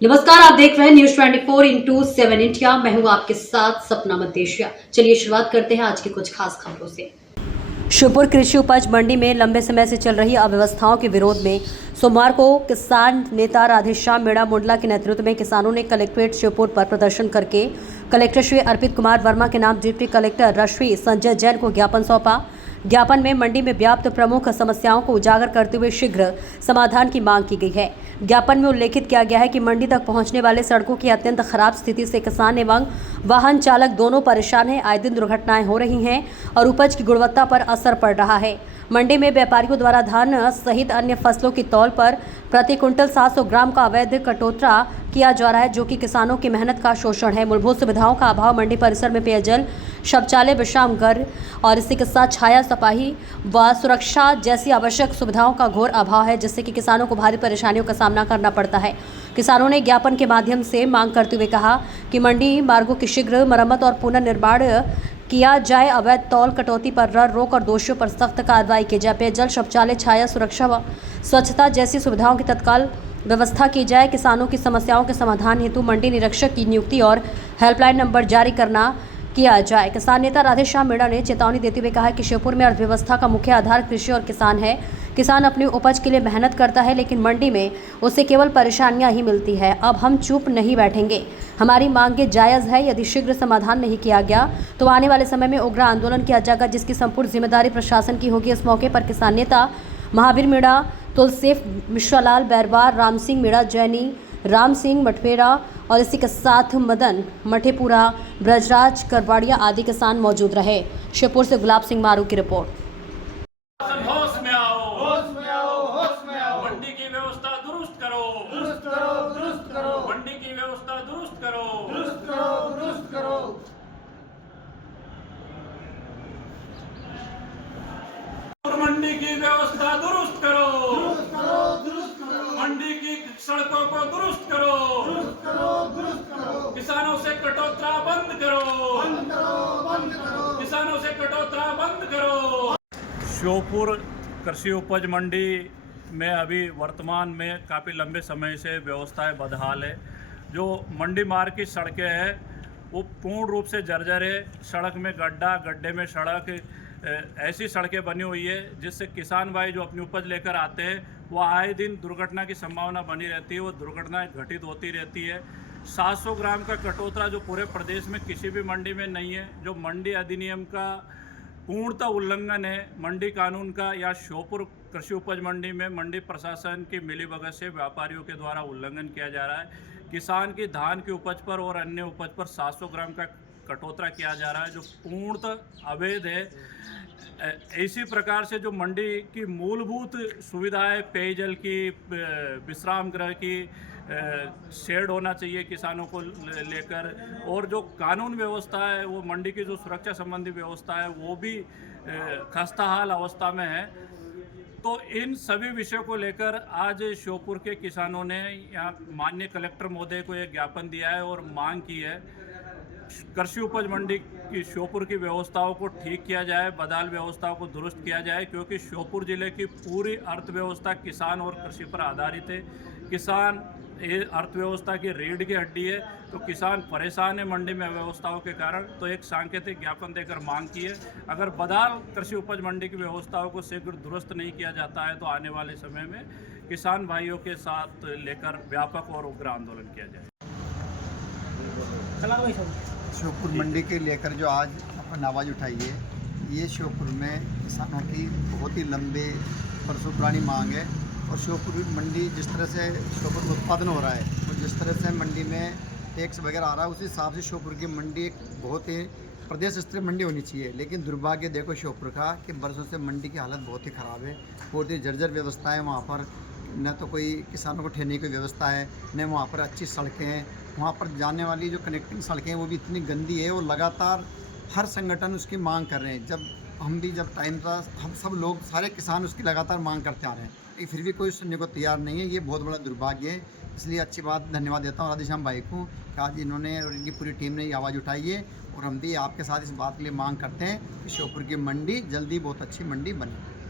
नमस्कार, आप देख रहे हैं न्यूज 24/7 इंडिया। मैं हूं आपके साथ सपना मदेशिया। चलिए शुरुआत करते हैं आज की कुछ खास खबरों से। श्योपुर कृषि उपज मंडी में लंबे समय से चल रही अव्यवस्थाओं के विरोध में सोमवार को किसान नेता राधेश्याम मीणा मुंडला के नेतृत्व में किसानों ने कलेक्ट्रेट श्योपुर पर प्रदर्शन करके कलेक्टर श्री अर्पित कुमार वर्मा के नाम डिप्टी कलेक्टर श्री संजय जैन को ज्ञापन सौंपा। ज्ञापन में मंडी में व्याप्त प्रमुख समस्याओं को उजागर करते हुए शीघ्र समाधान की मांग की गई है। ज्ञापन में उल्लेखित किया गया है कि मंडी तक पहुंचने वाले सड़कों की अत्यंत खराब स्थिति से किसान एवं वाहन चालक दोनों परेशान हैं। आए दिन दुर्घटनाएं हो रही हैं और उपज की गुणवत्ता पर असर पड़ रहा है। मंडी में व्यापारियों द्वारा धान सहित अन्य फसलों की तौल पर प्रति क्विंटल 700 ग्राम का अवैध कटौता किया जा रहा है, जो कि किसानों की मेहनत का शोषण है। मूलभूत सुविधाओं का अभाव, मंडी परिसर में पेयजल, शौचालय, विश्राम गृह और इसी के साथ छाया, सफाई व सुरक्षा जैसी आवश्यक सुविधाओं का घोर अभाव है, जिससे कि किसानों को भारी परेशानियों का सामना करना पड़ता है। किसानों ने ज्ञापन के माध्यम से मांग करते हुए कहा कि मंडी मार्गों की शीघ्र मरम्मत और पुनर्निर्माण किया जाए, अवैध तौल कटौती पर रोक और दोषियों पर सख्त कार्रवाई की जाए, पेयजल, शौचालय, छाया, सुरक्षा व स्वच्छता जैसी सुविधाओं की तत्काल व्यवस्था की जाए। किसानों की समस्याओं के समाधान हेतु मंडी निरीक्षक की नियुक्ति और हेल्पलाइन नंबर जारी किया जाए। किसान नेता राधेश्याम मीणा ने चेतावनी देते हुए कहा कि श्योपुर में अर्थव्यवस्था का मुख्य आधार कृषि और किसान है। किसान अपनी उपज के लिए मेहनत करता है, लेकिन मंडी में उसे केवल परेशानियां ही मिलती है। अब हम चुप नहीं बैठेंगे, हमारी मांगें जायज़ है। यदि शीघ्र समाधान नहीं किया गया तो आने वाले समय में उग्र आंदोलन किया जाएगा, जिसकी संपूर्ण जिम्मेदारी प्रशासन की होगी। इस मौके पर किसान नेता महावीर मीणा, तुलसेफ, मिश्रालाल बैरवार, राम सिंह मीणा, जैनी, राम सिंह मठवेरा और इसी के साथ मदन मठेपुरा, ब्रजराज करवाड़िया आदि किसान मौजूद रहे। श्योपुर से गुलाब सिंह मारू की रिपोर्ट। होश में आओ, होश में आओ, होश में आओ। मंडी की व्यवस्था दुरुस्त करो, दुरुस्त करो, दुरुस्त करो। मंडी की व्यवस्था दुरुस्त करो, दुरुस्त करो, दुरुस्त करो। मंडी की व्यवस्था दुरुस्त करो, दुरुस्त करो, दुरुस्त करो। मंडी की सड़कों को दुरुस्त करो, दुरुस्त करो, दुरुस्त करो। किसानों से कटौता बंद करो, बंद करो, बंद करो। किसानों से कटौता बंद करो। श्योपुर कृषि उपज मंडी में अभी वर्तमान में काफ़ी लंबे समय से व्यवस्थाएं बदहाल है। जो मंडी मार्ग की सड़कें हैं वो पूर्ण रूप से जर्जर है। सड़क में गड्ढा, गड्ढे में सड़क, ऐसी सड़कें बनी हुई है जिससे किसान भाई जो अपनी उपज लेकर आते हैं वो आए दिन दुर्घटना की संभावना बनी रहती है। वो दुर्घटनाएं घटित होती रहती है। 700 ग्राम का कटौता जो पूरे प्रदेश में किसी भी मंडी में नहीं है, जो मंडी अधिनियम का पूर्णतः उल्लंघन है, मंडी कानून का, या श्योपुर कृषि उपज मंडी में मंडी प्रशासन की मिलीभगत से व्यापारियों के द्वारा उल्लंघन किया जा रहा है। किसान की धान की उपज पर और अन्य उपज पर 700 ग्राम का कटौता किया जा रहा है, जो पूर्णतः अवैध है। इसी प्रकार से जो मंडी की मूलभूत सुविधाएं, पेयजल की, विश्राम गृह की, शेड होना चाहिए किसानों को लेकर, और जो कानून व्यवस्था है, वो मंडी की जो सुरक्षा संबंधी व्यवस्था है वो भी खस्ताहाल अवस्था में है। तो इन सभी विषयों को लेकर आज श्योपुर के किसानों ने यहाँ माननीय कलेक्टर महोदय को एक ज्ञापन दिया है और मांग की है कृषि उपज मंडी की श्योपुर की व्यवस्थाओं को ठीक किया जाए, बदहाल व्यवस्थाओं को दुरुस्त किया जाए, क्योंकि श्योपुर जिले की पूरी अर्थव्यवस्था किसान और कृषि पर आधारित है। किसान ये अर्थव्यवस्था की रीढ़ की हड्डी है, तो किसान परेशान है मंडी में अव्यवस्थाओं के कारण। तो एक सांकेतिक ज्ञापन देकर मांग की है, अगर बदहाल कृषि उपज मंडी की व्यवस्थाओं को शीघ्र दुरुस्त नहीं किया जाता है तो आने वाले समय में किसान भाइयों के साथ लेकर व्यापक और उग्र आंदोलन किया जाए। श्योपुर मंडी के लेकर जो आज अपन आवाज़ उठाई है, ये श्योपुर में किसानों की बहुत ही लंबे बरसों पुरानी मांग है। और श्योपुर मंडी जिस तरह से श्योपुर में उत्पादन हो रहा है और तो जिस तरह से मंडी में टैक्स वगैरह आ रहा है, उस हिसाब से श्योपुर की मंडी एक बहुत ही प्रदेश स्तरीय मंडी होनी चाहिए। लेकिन दुर्भाग्य देखो श्योपुर का कि बरसों से मंडी की हालत बहुत ही ख़राब है। बहुत ही जर्जर व्यवस्था है वहाँ पर, न तो कोई किसानों को ठहरने की व्यवस्था है, न वहाँ पर अच्छी सड़कें हैं। वहाँ पर जाने वाली जो कनेक्टिंग सड़कें हैं वो भी इतनी गंदी है। वो लगातार हर संगठन उसकी मांग कर रहे हैं। जब हम भी जब टाइम था, हम सब लोग सारे किसान उसकी लगातार मांग करते आ रहे हैं, फिर भी कोई सुनने को तैयार नहीं है। ये बहुत बड़ा दुर्भाग्य है। इसलिए अच्छी बात, धन्यवाद देता हूँ राधेश्याम भाई को कि आज इन्होंने और इनकी पूरी टीम ने ये आवाज़ उठाई है। और हम भी आपके साथ इस बात के लिए मांग करते हैं कि श्योपुर की मंडी जल्दी बहुत अच्छी मंडी बने।